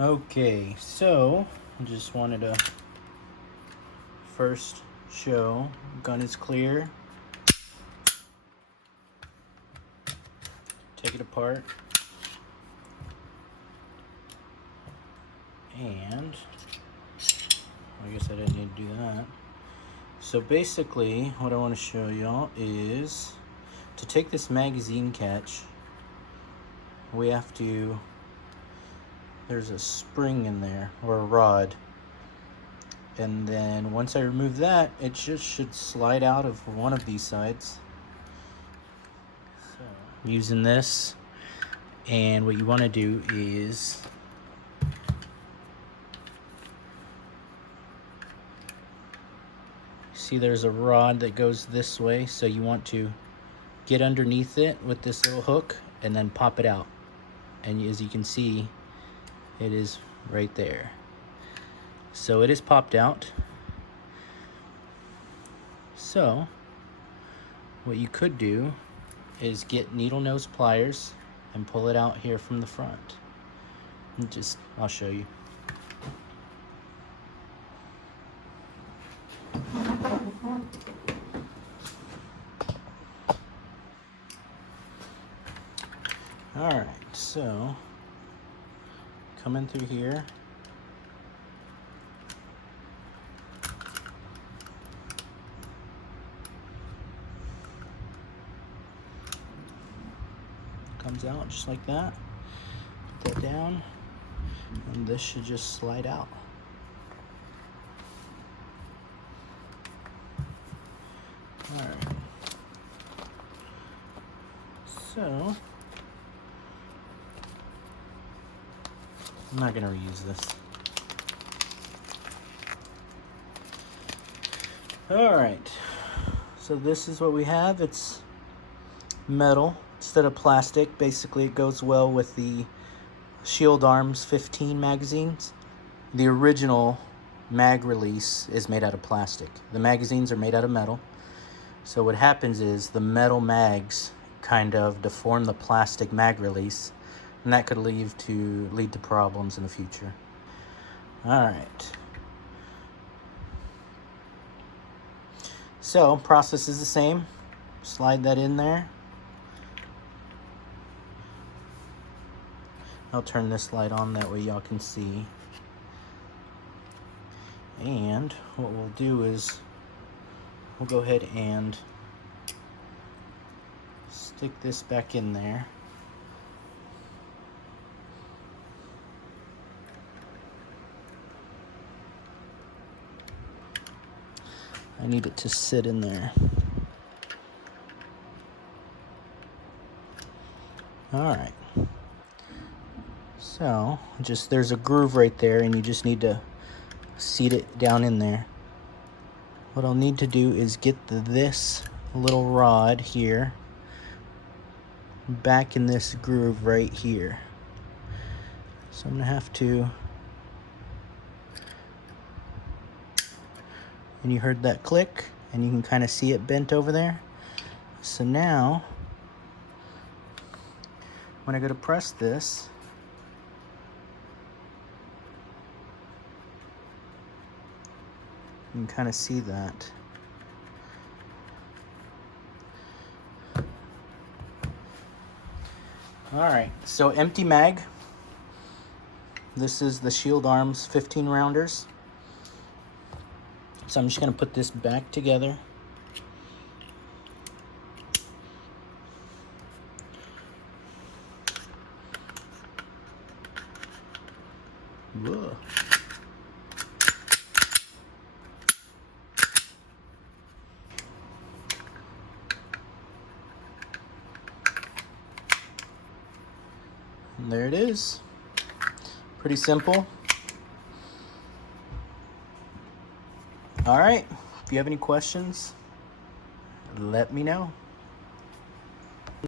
Okay, so I just wanted to first show gun is clear. Take it apart. And I guess I didn't need to do that. So basically what I want to show y'all is to take this magazine catch, we have to, there's a spring in there or a rod, and then once I remove that, it just should slide out of one of these sides. So using this, and what you want to do is see there's a rod that goes this way, so you want to get underneath it with this little hook and then pop it out. And as you can see, it is right there. So it is popped out. So what you could do is get needle nose pliers and pull it out here from the front. And I'll show you. Alright, so coming through here, comes out just like that. Put that down, and this should just slide out. Alright, so I'm not going to reuse this. Alright, so this is what we have. It's metal instead of plastic. Basically, it goes well with the Shield Arms 15 magazines. The original mag release is made out of plastic. The magazines are made out of metal. So what happens is the metal mags kind of deform the plastic mag release, and that could lead to problems in the future. Alright. So, process is the same. Slide that in there. I'll turn this light on, that way y'all can see. And what we'll do is we'll go ahead and stick this back in there. I need it to sit in there. Alright. So, there's a groove right there, and you just need to seat it down in there. What I'll need to do is get this little rod here back in this groove right here. So I'm going to have to, and you heard that click, and you can kind of see it bent over there. So now, when I go to press this, you can kind of see that. Alright, so empty mag. This is the Shield Arms 15 rounders. So I'm just going to put this back together. Whoa. And there it is. Pretty simple. All right, if you have any questions, let me know.